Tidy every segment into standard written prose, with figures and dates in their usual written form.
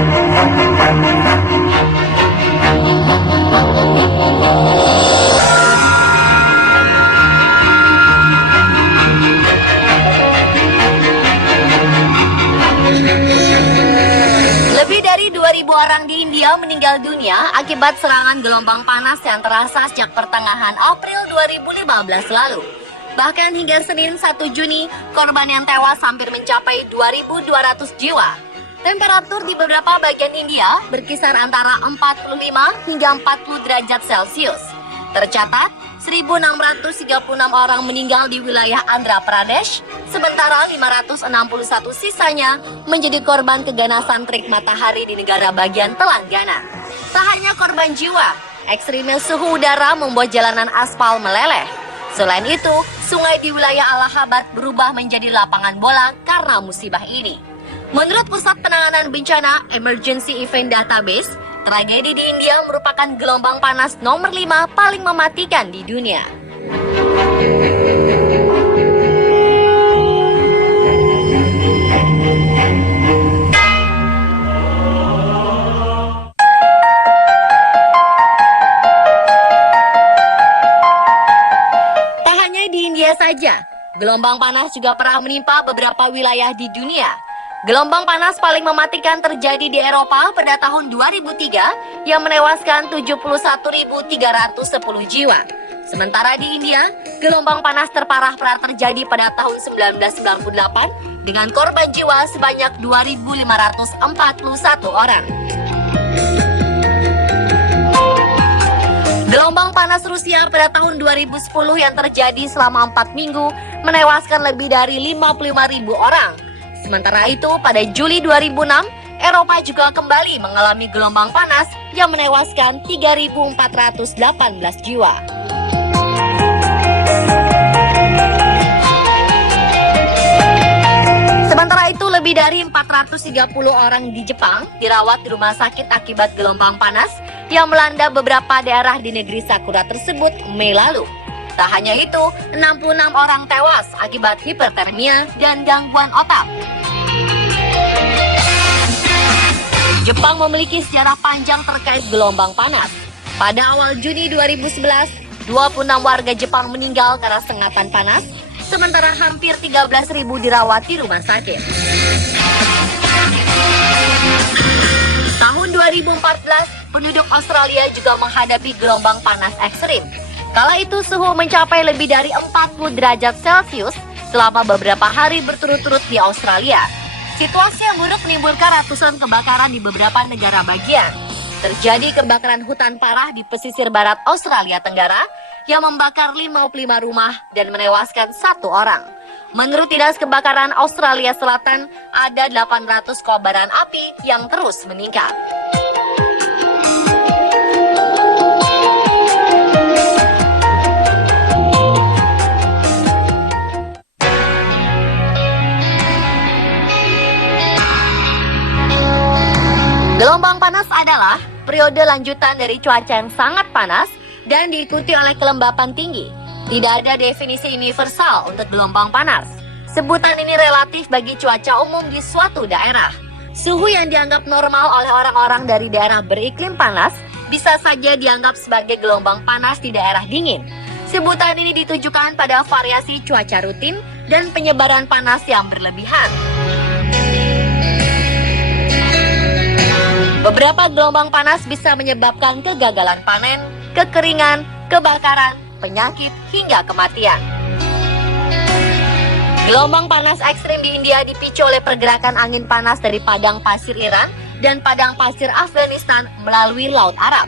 Lebih dari 2.000 orang di India meninggal dunia akibat serangan gelombang panas yang terasa sejak pertengahan April 2015 lalu. Bahkan hingga Senin 1 Juni, korban yang tewas hampir mencapai 2.200 jiwa. Temperatur di beberapa bagian India berkisar antara 45 hingga 40 derajat Celcius. Tercatat, 1.636 orang meninggal di wilayah Andhra Pradesh, sementara 561 sisanya menjadi korban keganasan terik matahari di negara bagian Telangana. Tak hanya korban jiwa, ekstrimnya suhu udara membuat jalanan aspal meleleh. Selain itu, sungai di wilayah Allahabad berubah menjadi lapangan bola karena musibah ini. Menurut Pusat Penanganan Bencana Emergency Event Database, tragedi di India merupakan gelombang panas nomor 5 paling mematikan di dunia. Tak hanya di India saja, gelombang panas juga pernah menimpa beberapa wilayah di dunia. Gelombang panas paling mematikan terjadi di Eropa pada tahun 2003 yang menewaskan 71.310 jiwa. Sementara di India, gelombang panas terparah pernah terjadi pada tahun 1998 dengan korban jiwa sebanyak 2.541 orang. Gelombang panas Rusia pada tahun 2010 yang terjadi selama 4 minggu menewaskan lebih dari 55.000 orang. Sementara itu, pada Juli 2006, Eropa juga kembali mengalami gelombang panas yang menewaskan 3.418 jiwa. Sementara itu, lebih dari 430 orang di Jepang dirawat di rumah sakit akibat gelombang panas yang melanda beberapa daerah di negeri Sakura tersebut Mei lalu. Tak hanya itu, 66 orang tewas akibat hipertermia dan gangguan otak. Jepang memiliki sejarah panjang terkait gelombang panas. Pada awal Juni 2011, 26 warga Jepang meninggal karena sengatan panas, sementara hampir 13.000 dirawat di rumah sakit. Tahun 2014, penduduk Australia juga menghadapi gelombang panas ekstrim. Kala itu suhu mencapai lebih dari 40 derajat Celcius selama beberapa hari berturut-turut di Australia. Situasi yang buruk menimbulkan ratusan kebakaran di beberapa negara bagian. Terjadi kebakaran hutan parah di pesisir barat Australia Tenggara yang membakar 55 rumah dan menewaskan 1 orang. Menurut Dinas Kebakaran Australia Selatan, ada 800 kobaran api yang terus meningkat. Gelombang panas adalah periode lanjutan dari cuaca yang sangat panas dan diikuti oleh kelembapan tinggi. Tidak ada definisi universal untuk gelombang panas. Sebutan ini relatif bagi cuaca umum di suatu daerah. Suhu yang dianggap normal oleh orang-orang dari daerah beriklim panas bisa saja dianggap sebagai gelombang panas di daerah dingin. Sebutan ini ditujukan pada variasi cuaca rutin dan penyebaran panas yang berlebihan. Beberapa gelombang panas bisa menyebabkan kegagalan panen, kekeringan, kebakaran, penyakit, hingga kematian. Gelombang panas ekstrim di India dipicu oleh pergerakan angin panas dari padang pasir Iran dan padang pasir Afghanistan melalui Laut Arab.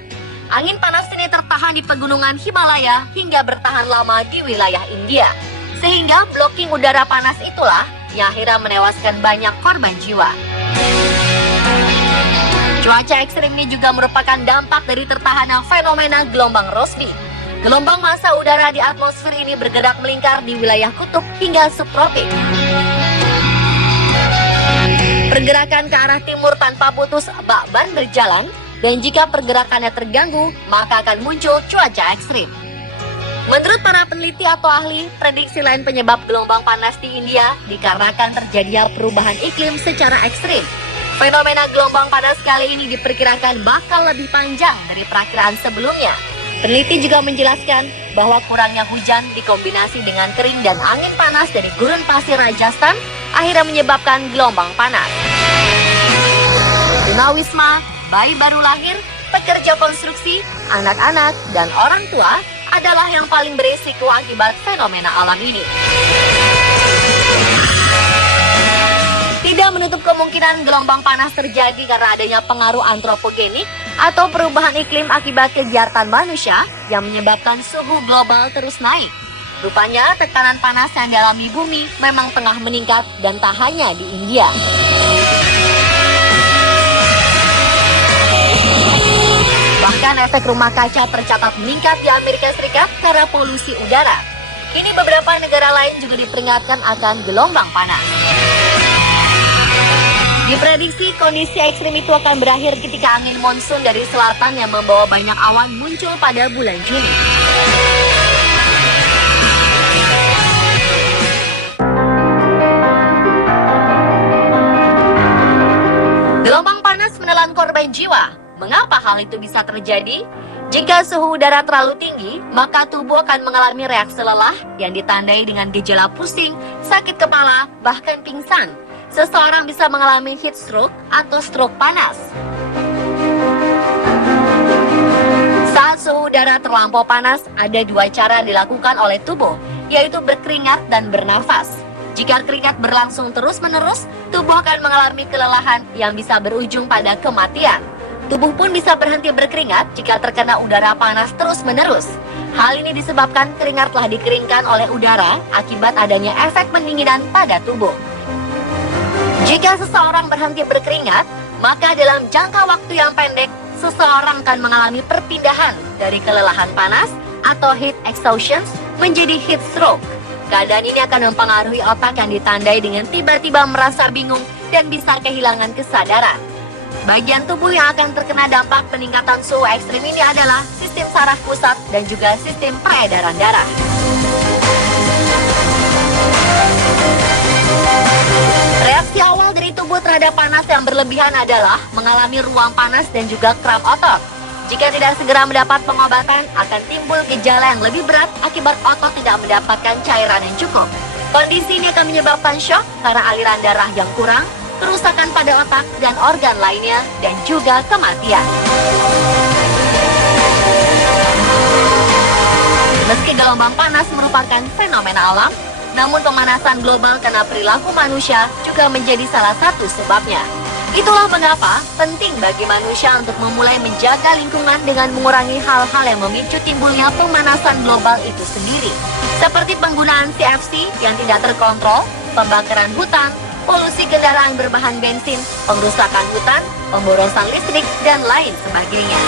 Angin panas ini tertahan di pegunungan Himalaya hingga bertahan lama di wilayah India. Sehingga blocking udara panas itulah yang akhirnya menewaskan banyak korban jiwa. Cuaca ekstrim ini juga merupakan dampak dari tertahannya fenomena gelombang Rossby. Gelombang massa udara di atmosfer ini bergerak melingkar di wilayah kutub hingga subtropik. Pergerakan ke arah timur tanpa putus bak ban berjalan, dan jika pergerakannya terganggu, maka akan muncul cuaca ekstrim. Menurut para peneliti atau ahli, prediksi lain penyebab gelombang panas di India dikarenakan terjadinya perubahan iklim secara ekstrim. Fenomena gelombang panas kali ini diperkirakan bakal lebih panjang dari perakiraan sebelumnya. Peneliti juga menjelaskan bahwa kurangnya hujan dikombinasi dengan kering dan angin panas dari gurun pasir Rajasthan akhirnya menyebabkan gelombang panas. Tunawisma, bayi baru lahir, pekerja konstruksi, anak-anak, dan orang tua adalah yang paling berisiko akibat fenomena alam ini. Tidak menutup kemungkinan gelombang panas terjadi karena adanya pengaruh antropogenik atau perubahan iklim akibat kegiatan manusia yang menyebabkan suhu global terus naik. Rupanya tekanan panas yang dialami bumi memang tengah meningkat dan tak hanya di India. Bahkan efek rumah kaca tercatat meningkat di Amerika Serikat karena polusi udara. Kini beberapa negara lain juga diperingatkan akan gelombang panas. Diprediksi kondisi ekstrim itu akan berakhir ketika angin monsun dari selatan yang membawa banyak awan muncul pada bulan Juni. Gelombang panas menelan korban jiwa. Mengapa hal itu bisa terjadi? Jika suhu udara terlalu tinggi, maka tubuh akan mengalami reaksi lelah yang ditandai dengan gejala pusing, sakit kepala, bahkan pingsan. Seseorang bisa mengalami heat stroke atau stroke panas. Saat suhu udara terlampau panas, ada dua cara dilakukan oleh tubuh, yaitu berkeringat dan bernafas. Jika keringat berlangsung terus-menerus, tubuh akan mengalami kelelahan yang bisa berujung pada kematian. Tubuh pun bisa berhenti berkeringat jika terkena udara panas terus-menerus. Hal ini disebabkan keringat telah dikeringkan oleh udara akibat adanya efek pendinginan pada tubuh. Jika seseorang berhenti berkeringat, maka dalam jangka waktu yang pendek, seseorang akan mengalami perpindahan dari kelelahan panas atau heat exhaustion menjadi heat stroke. Keadaan ini akan mempengaruhi otak yang ditandai dengan tiba-tiba merasa bingung dan bisa kehilangan kesadaran. Bagian tubuh yang akan terkena dampak peningkatan suhu ekstrim ini adalah sistem saraf pusat dan juga sistem peredaran darah. Reaksi awal dari tubuh terhadap panas yang berlebihan adalah mengalami ruam panas dan juga kram otot. Jika tidak segera mendapat pengobatan, akan timbul gejala yang lebih berat akibat otot tidak mendapatkan cairan yang cukup. Kondisi ini akan menyebabkan shock karena aliran darah yang kurang, kerusakan pada otak dan organ lainnya, dan juga kematian. Meski gelombang panas merupakan fenomena alam, namun pemanasan global karena perilaku manusia juga menjadi salah satu sebabnya. Itulah mengapa penting bagi manusia untuk memulai menjaga lingkungan dengan mengurangi hal-hal yang memicu timbulnya pemanasan global itu sendiri. Seperti penggunaan CFC yang tidak terkontrol, pembakaran hutan, polusi kendaraan berbahan bensin, pengrusakan hutan, pemborosan listrik, dan lain sebagainya.